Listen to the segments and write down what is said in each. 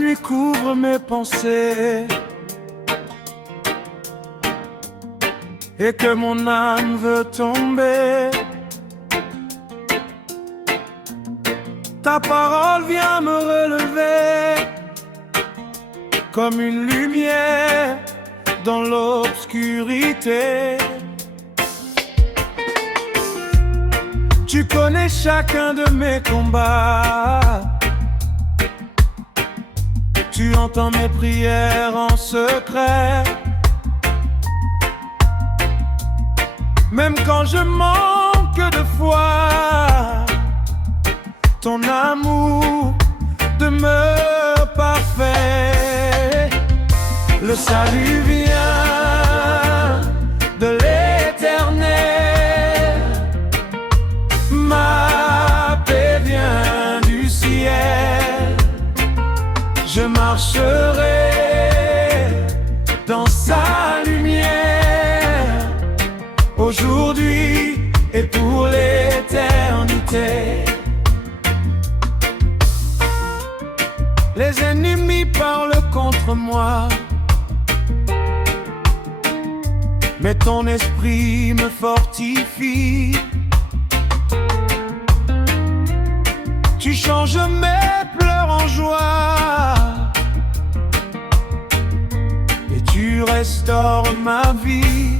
nuit couvre mes pensées et que mon âme veut tomber, ta parole vient me relever comme une lumière dans l'obscurité. Tu connais chacun de mes combats, tu entends mes prières en secret. Même quand je manque de foi, ton amour demeure parfait. Le salut vient de l'Éternel, ma paix vient du ciel. Je marcherai dans sa lumière, aujourd'hui et pour l'éternité. Les ennemis parlent contre moi, mais ton esprit me fortifie. Tu changes mes pleurs en joie et tu restaures ma vie.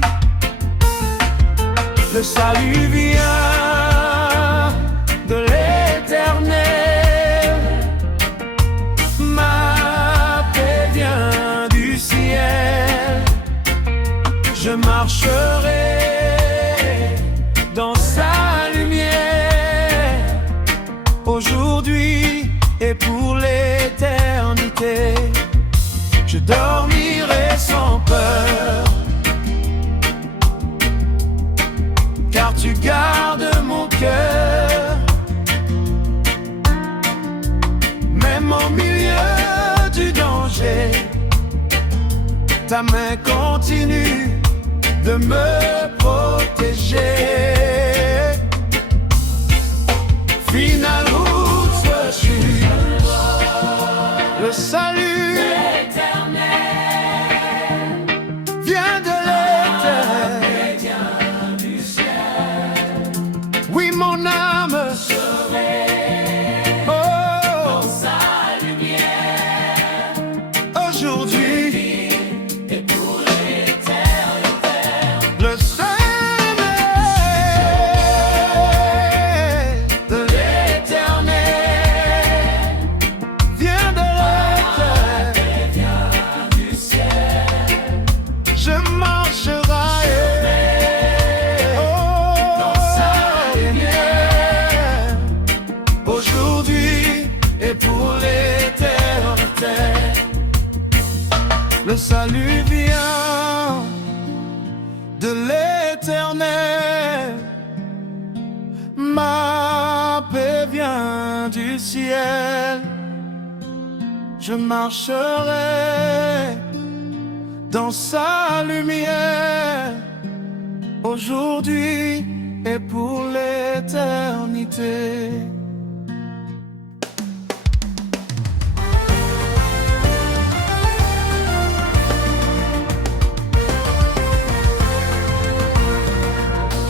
Le salut vient de l'Éternel, ma paix vient du ciel. Je marcherai dans sa lumière, aujourd'hui et pour l'éternité. Je dormirai sans peur, car tu gardes mon cœur. Même au milieu du danger, ta main continue de me protéger. Final route reçue, le salut éternel vient de l'éternel, du ciel. Oui, mon âme serait dans sa lumière, aujourd'hui et pour l'éternité. Le salut de l'éternel vient de l'éternel, du ciel. Je marcherai dans sa lumière, aujourd'hui et pour l'éternité. Le salut vient de l'Éternel, ma paix vient du ciel. Je marcherai dans sa lumière, aujourd'hui et pour l'éternité.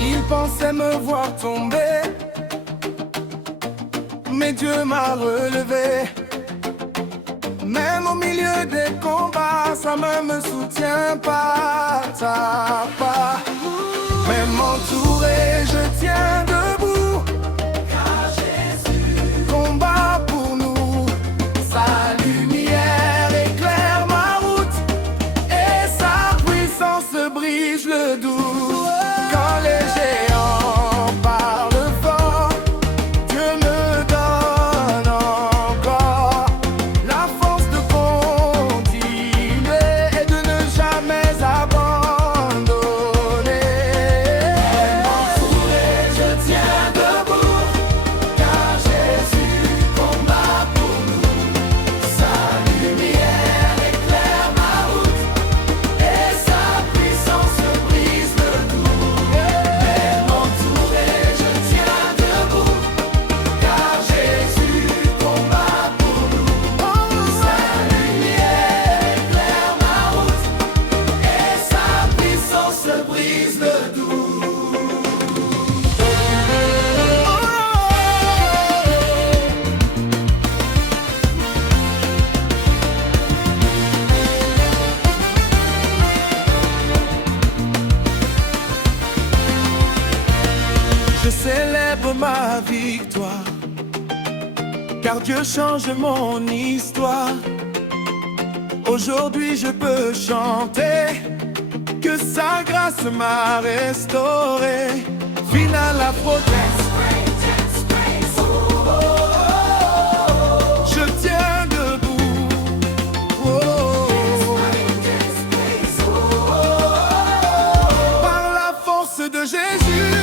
Il pensait me voir tomber, mais Dieu m'a relevé. Même au milieu des combats, sa main me soutient pas, ta pas. Même entouré, je tiens debout, car Jésus combat pour nous. Sa lumière éclaire ma route et sa puissance brise le doute. Quand les géants parlent fort, Dieu me donne encore la force de continuer et de ne jamais abandonner. Même entouré, je tiens car Dieu change mon histoire. Aujourd'hui je peux chanter que sa grâce m'a restauré. Final la proteste. Je tiens debout. Par la force de Jésus.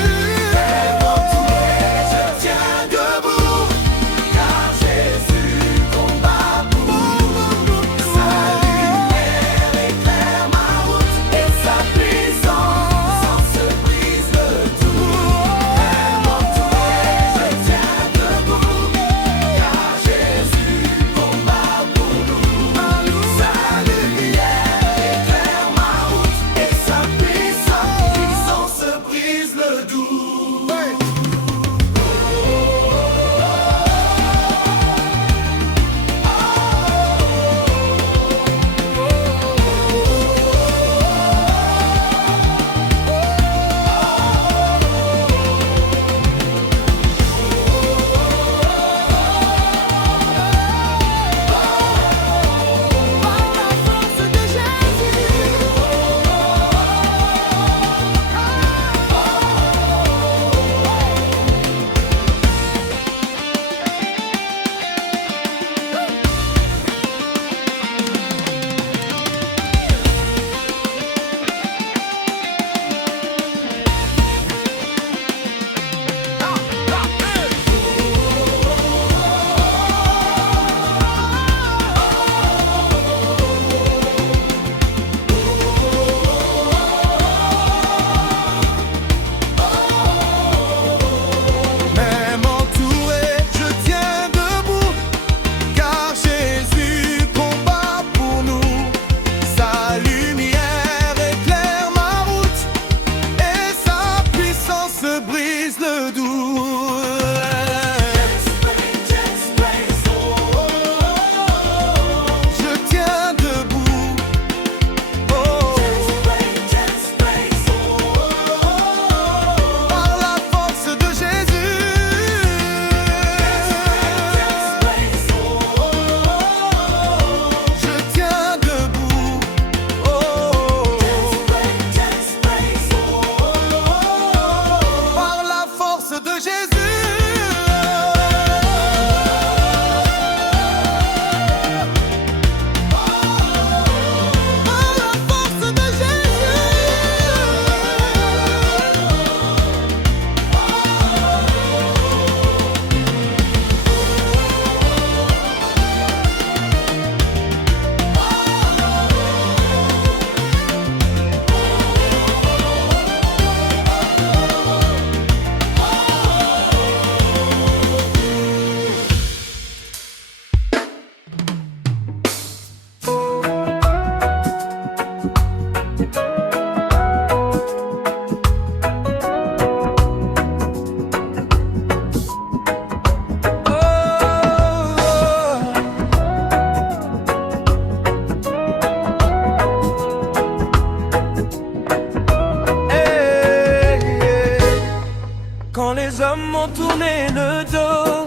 Quand les hommes m'ont tourné le dos,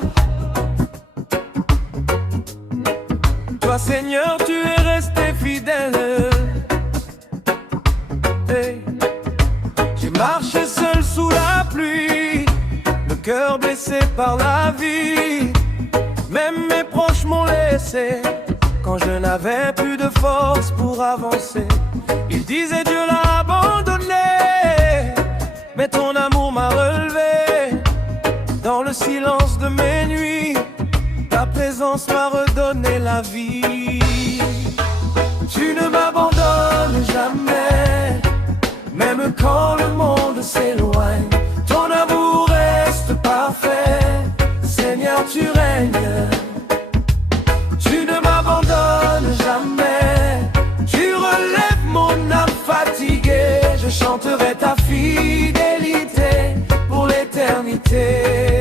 toi Seigneur tu es resté fidèle. Hey. J'ai marché seul sous la pluie, le cœur blessé par la vie. Même mes proches m'ont laissé quand je n'avais plus de force pour avancer. Ils disaient Dieu l'a abandonné, mais ton amour m'a relevé. Dans le silence de mes nuits, ta présence m'a redonné la vie. Tu ne m'abandonnes jamais, même quand le monde s'éloigne. Ton amour reste parfait, Seigneur tu règnes. Tu ne m'abandonnes jamais, tu relèves mon âme fatiguée. Je chanterai ta fidélité pour l'éternité.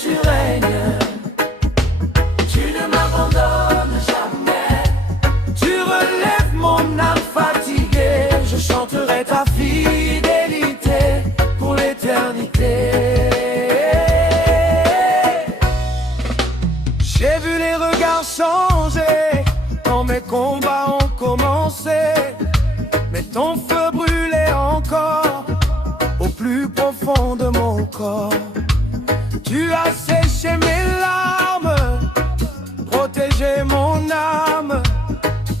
Tu règnes, tu ne m'abandonnes jamais, tu relèves mon ta fidélité pour l'éternité. J'ai vu les regards changer quand mes combats ont commencé, mais ton feu brûlait encore au plus profond de mon corps. Tu as séché mes larmes, protégé mon âme.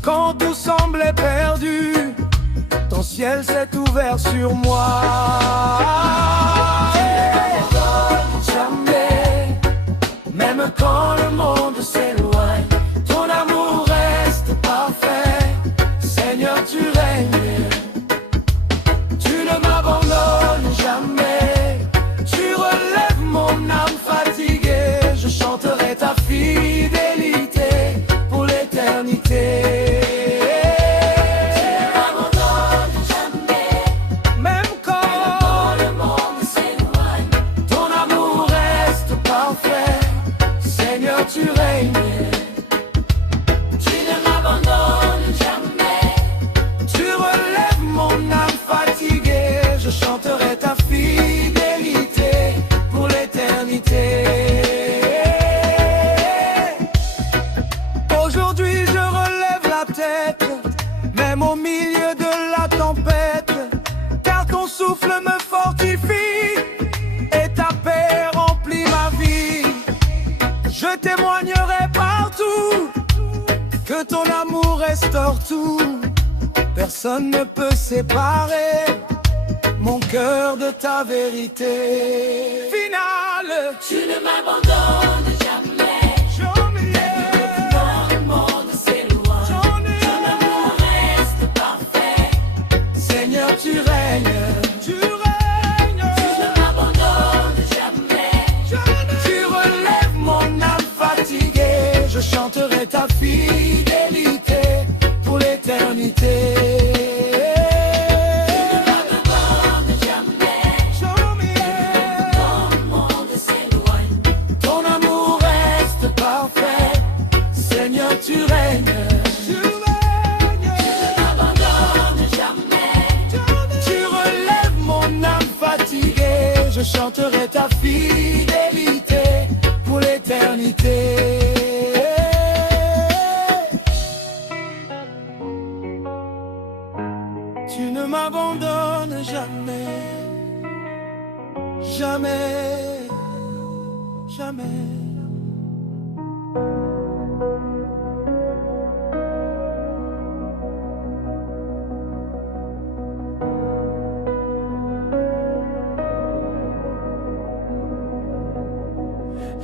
Quand tout semblait perdu, ton ciel s'est ouvert sur moi. Jamais, même quand le monde s'éloigne, ton amour reste parfait. Seigneur, tu règnes, tu ne m'abandonnes jamais. Tu relèves mon âme fatiguée, je chanterai ta fidélité pour l'éternité. Tu règnes, tu ne m'abandonnes jamais. Tu relèves mon âme fatiguée, je chanterai ta fidélité pour l'éternité. Aujourd'hui je relève la tête, même au milieu de la tempête, car ton souffle me fortifie et ta paix remplit ma vie. Je témoignerai partout que ton amour restaure tout. Personne ne peut séparer mon cœur de ta vérité. Finale, tu ne m'abandonnes jamais. Jamais. Quand le monde s'éloigne, ton amour reste parfait. Seigneur, tu règnes. Tu règnes. Tu ne m'abandonnes jamais. Tu relèves mon âme fatiguée, je chanterai ta fidélité pour l'éternité. Tu ne m'abandonnes jamais. Quand le monde s'éloigne, Ton amour reste parfait. Seigneur, tu règnes. Tu règnes. tu ne m'abandonnes jamais. Tu relèves mon âme fatiguée, je chanterai ta fidélité pour l'éternité. Tu ne m'abandonnes jamais, jamais, jamais.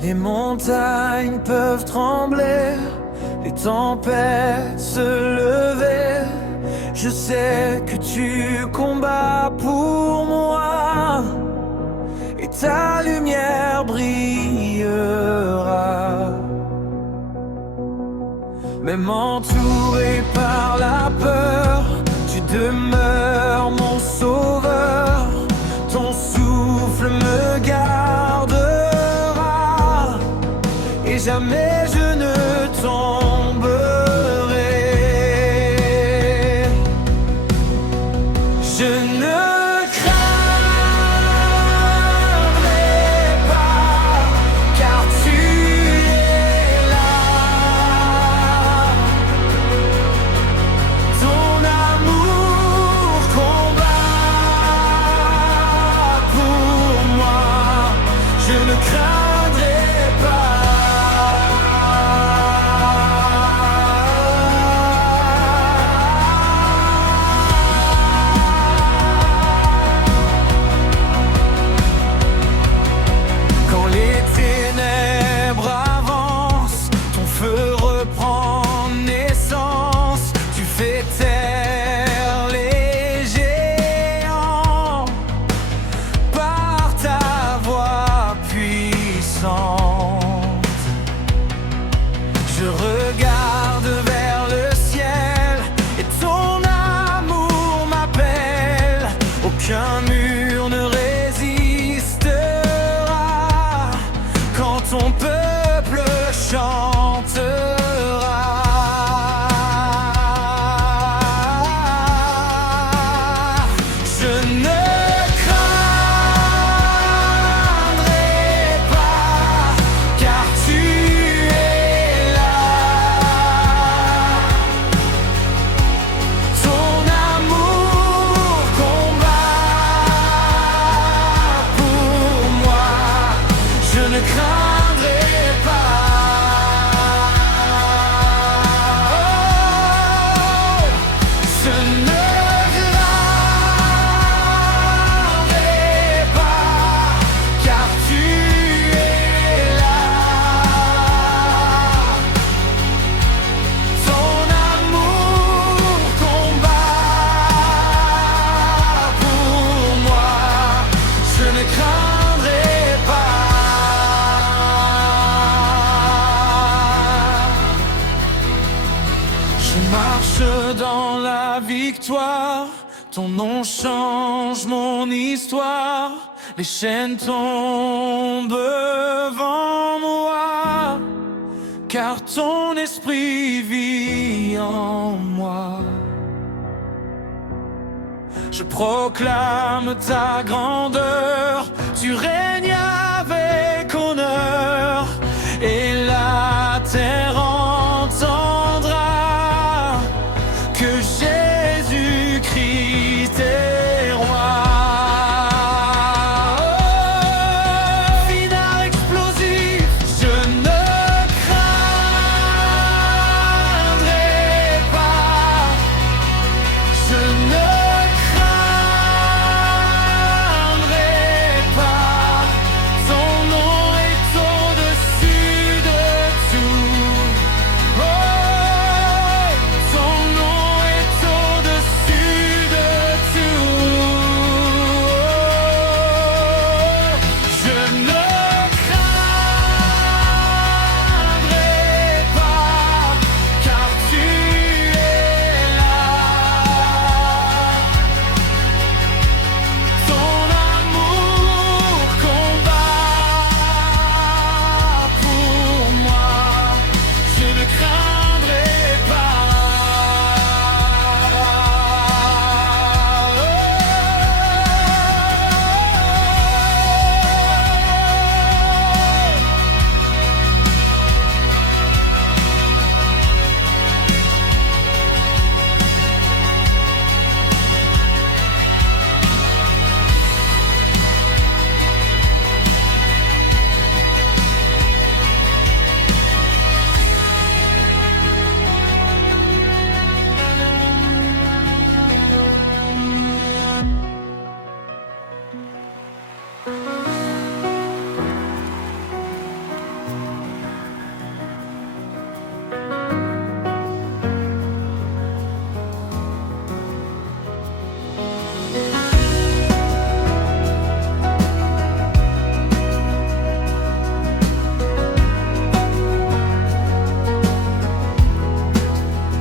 Les montagnes peuvent trembler, les tempêtes se lever. Je sais que tu combats pour moi et ta lumière brillera. Même entouré par la peur, tu demeures mon sauveur. Ton souffle me gardera et jamais je ne tomberai. Je ne craindrai pas, car tu es là. Ton amour combat pour moi. Je ne craindrai pas. dans la victoire. Ton nom change mon histoire. Les chaînes tombent devant moi, car ton esprit vit en moi. Je proclame ta grandeur, tu règnes avec honneur, et la terre entendra que Jésus-Christ est roi. Oh, finard explosif, je ne craindrai pas, je ne craindrai pas. Ton nom est au-dessus de tout. Oh, ton nom est au-dessus de tout. Je ne craindrai pas, car tu es là. Ton amour combat pour moi. Je ne craindrai pas.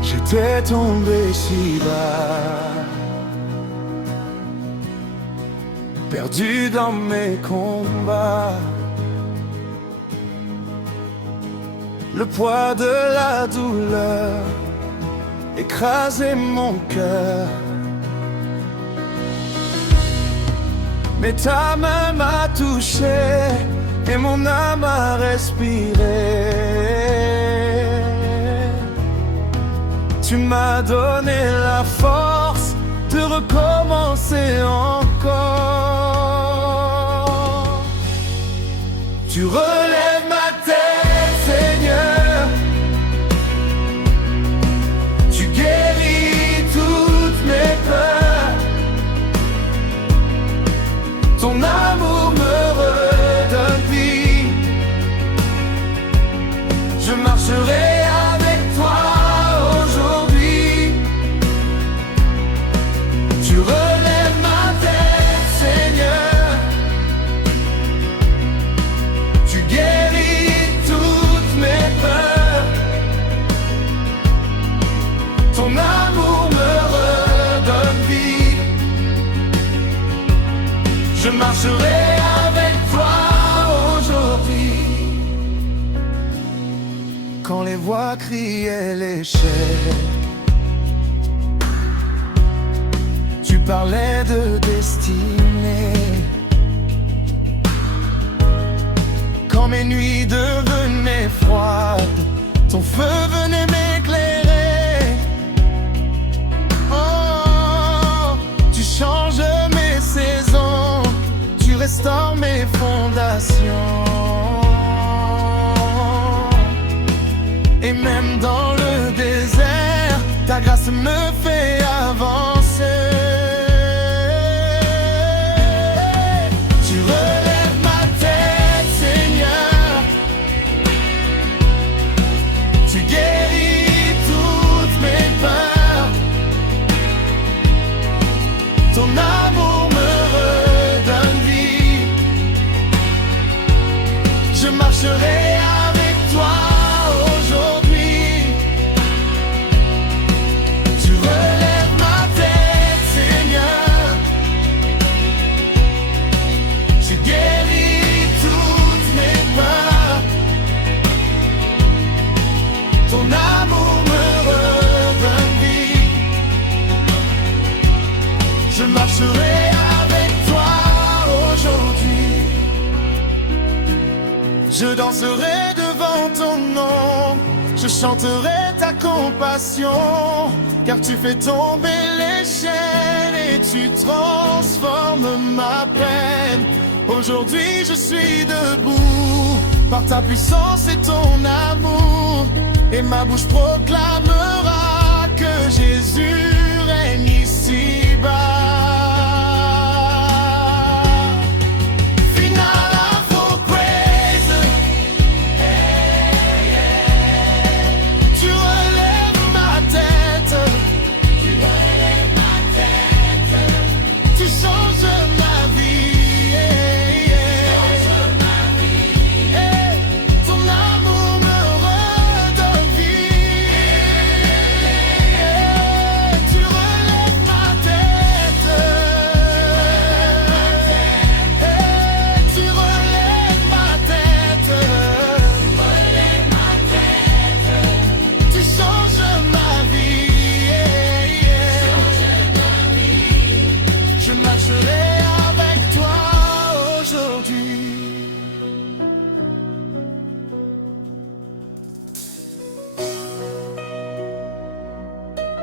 J'étais tombé si bas, perdu dans mes combats. Le poids de la douleur écrasait mon cœur, mais ta main m'a touché et mon âme a respiré. Tu m'as donné la force de recommencer encore. Tu relèves ma tête, Seigneur. Tu guéris toutes mes peurs. Ton amour me redonne vie. Je marcherai avec toi aujourd'hui. Tu relèves ma tête, Seigneur. Tu guéris toutes mes peurs. Ton amour me redonne vie. Je marcherai avec toi aujourd'hui. Quand les voix criaient l'échec, tu parlais de destinée. Quand mes nuits devenaient froides, ton feu venait m'éclairer. Oh, tu changes mes saisons, tu restaures mes fondations. Et même dans le désert, ta grâce me fait avancer. Tu relèves ma tête, Seigneur. Tu guéris toutes mes peurs. Ton amour me redonne vie. Je marcherai avec toi aujourd'hui. Tu Je danserai devant ton nom, je chanterai ta compassion, car tu fais tomber les chaînes et tu transformes ma peine. Aujourd'hui je suis debout, par ta puissance et ton amour, et ma bouche proclamera que Jésus règne ici-bas.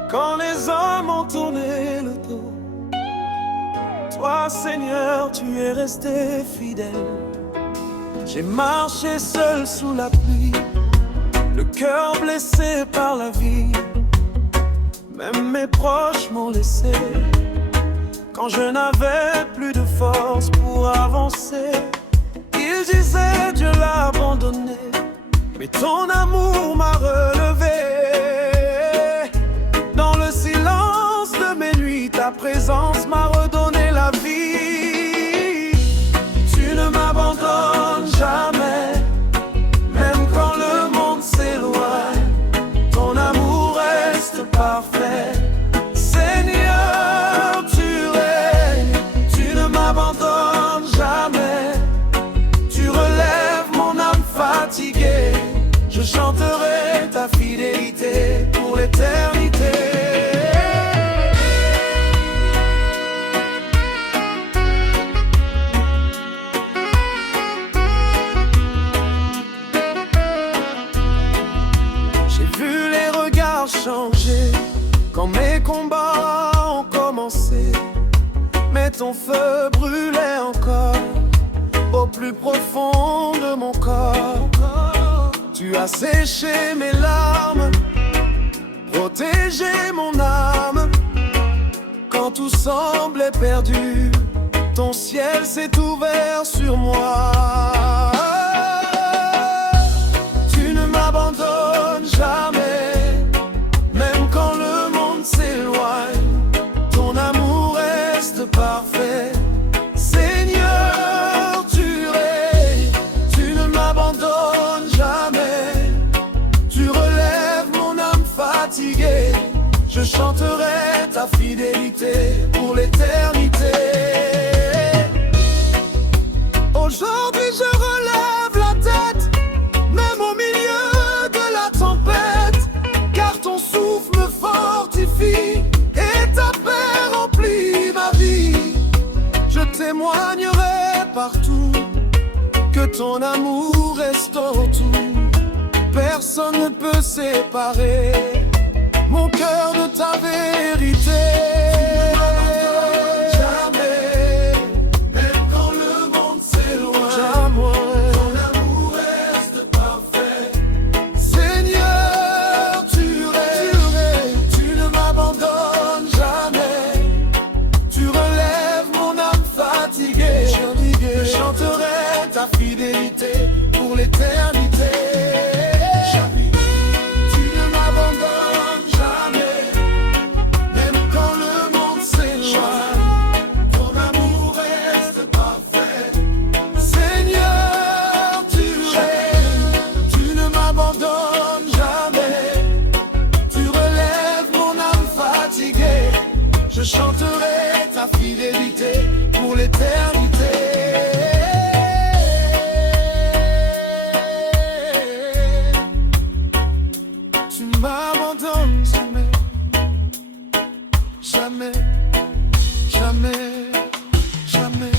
Quand les hommes ont tourné le dos, toi Seigneur tu es resté fidèle. J'ai marché seul sous la pluie, le cœur blessé par la vie. Même mes proches m'ont laissé quand je n'avais plus de force pour avancer. Ils disaient Dieu l'a abandonné, mais ton amour m'a relevé. Dans le silence de mes nuits, ta présence m'a redonné la vie. Tu ne m'abandonnes jamais, même quand le monde s'éloigne. Ton amour reste parfait. Seigneur, tu règnes, tu ne m'abandonnes jamais. Tu relèves mon âme fatiguée. Je chanterai ta fidélité pour l'éternité. J'ai vu les regards changer quand mes combats ont commencé, mais ton feu brûlait encore au plus profond de mon corps. Tu as séché mes larmes, protégé mon âme. Quand tout semblait perdu, ton ciel s'est ouvert sur moi. Tu ne m'abandonnes jamais, même quand le monde s'éloigne. Ton amour reste parfait. Seigneur, tu règnes, tu ne m'abandonnes jamais. Tu relèves mon âme fatiguée. Je chanterai ta fidélité pour l'éternité. Aujourd'hui je relève la tête, même au milieu de la tempête, car ton souffle me fortifie et ta paix remplit ma vie. Je témoignerai partout que ton amour restaure tout. Personne ne peut séparer mon cœur de ta vérité. Jamais, même quand le monde s'éloigne, ton amour reste parfait. Seigneur, tu règnes, tu ne m'abandonnes jamais. Tu relèves mon âme fatiguée. Je chanterai ta fidélité pour l'éternité. Je chanterai ta fidélité pour l'éternité. Tu ne m'abandonnes jamais, jamais, jamais, jamais.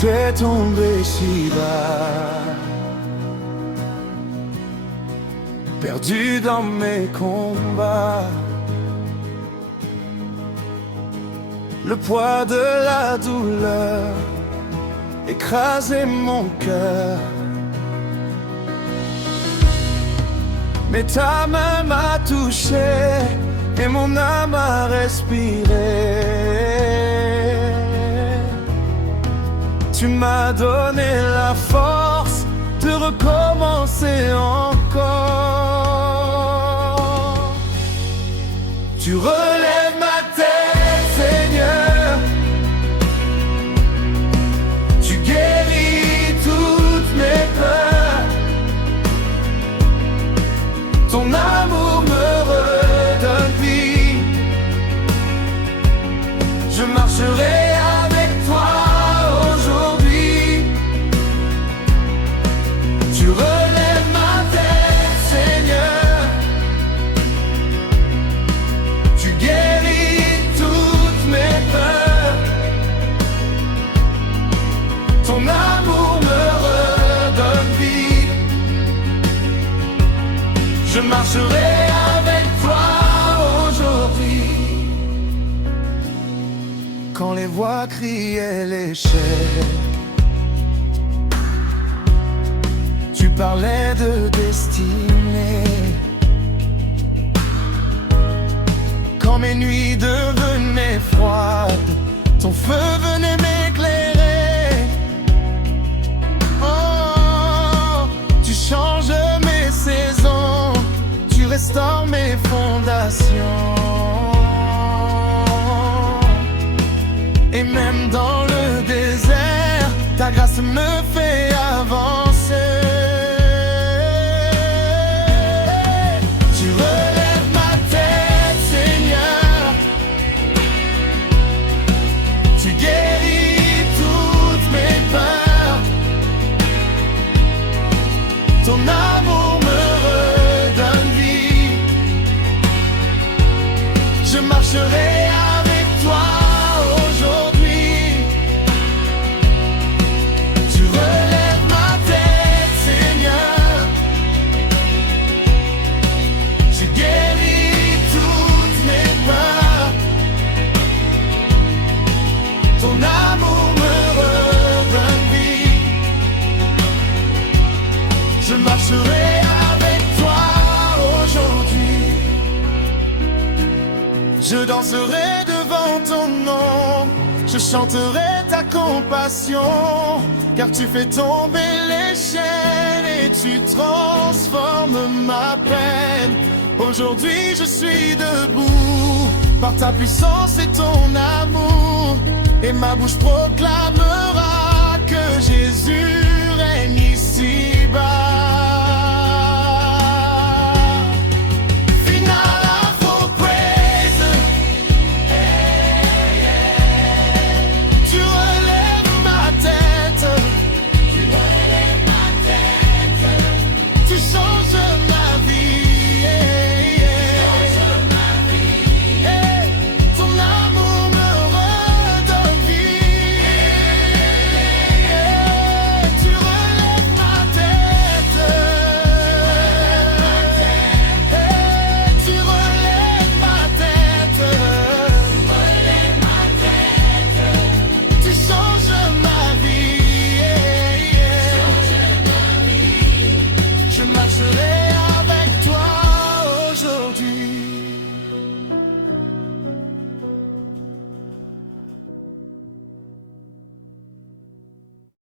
J'étais tombé si bas, perdu dans mes combats. Le poids de la douleur écrasait mon cœur. Mais ta main m'a touché et mon âme a respiré. Tu m'as donné la force de recommencer encore. Tu relèves ma tête, Seigneur. Tu guéris toutes mes peurs. Ton amour me redonne vie. Je marcherai avec toi aujourd'hui. Tu relèves ma tête, Seigneur. Tu guéris toutes mes peurs. Ton amour me redonne vie. Je marcherai avec toi aujourd'hui. Quand les voix criaient l'échec, tu parlais de destinée. Quand mes nuits devenaient froides, ton feu venait m'éclairer. Oh, tu changes mes saisons, tu restaures mes fondations. Et même dans le désert, ta grâce me fait avancer. Tu relèves ma tête, Seigneur. Tu guéris toutes mes peurs. Ton amour me redonne vie. Je marcherai avec toi aujourd'hui. Tu relèves ma tête, Seigneur. Tu guéris toutes mes peurs. Ton amour me redonne vie. Je marcherai avec toi aujourd'hui. Je danserai devant ton nom, je chanterai ta compassion, car tu fais tomber les chaînes et tu transformes ma peine. Aujourd'hui je suis debout, par ta puissance et ton amour, et ma bouche proclamera que Jésus règne ici-bas. Je marcherai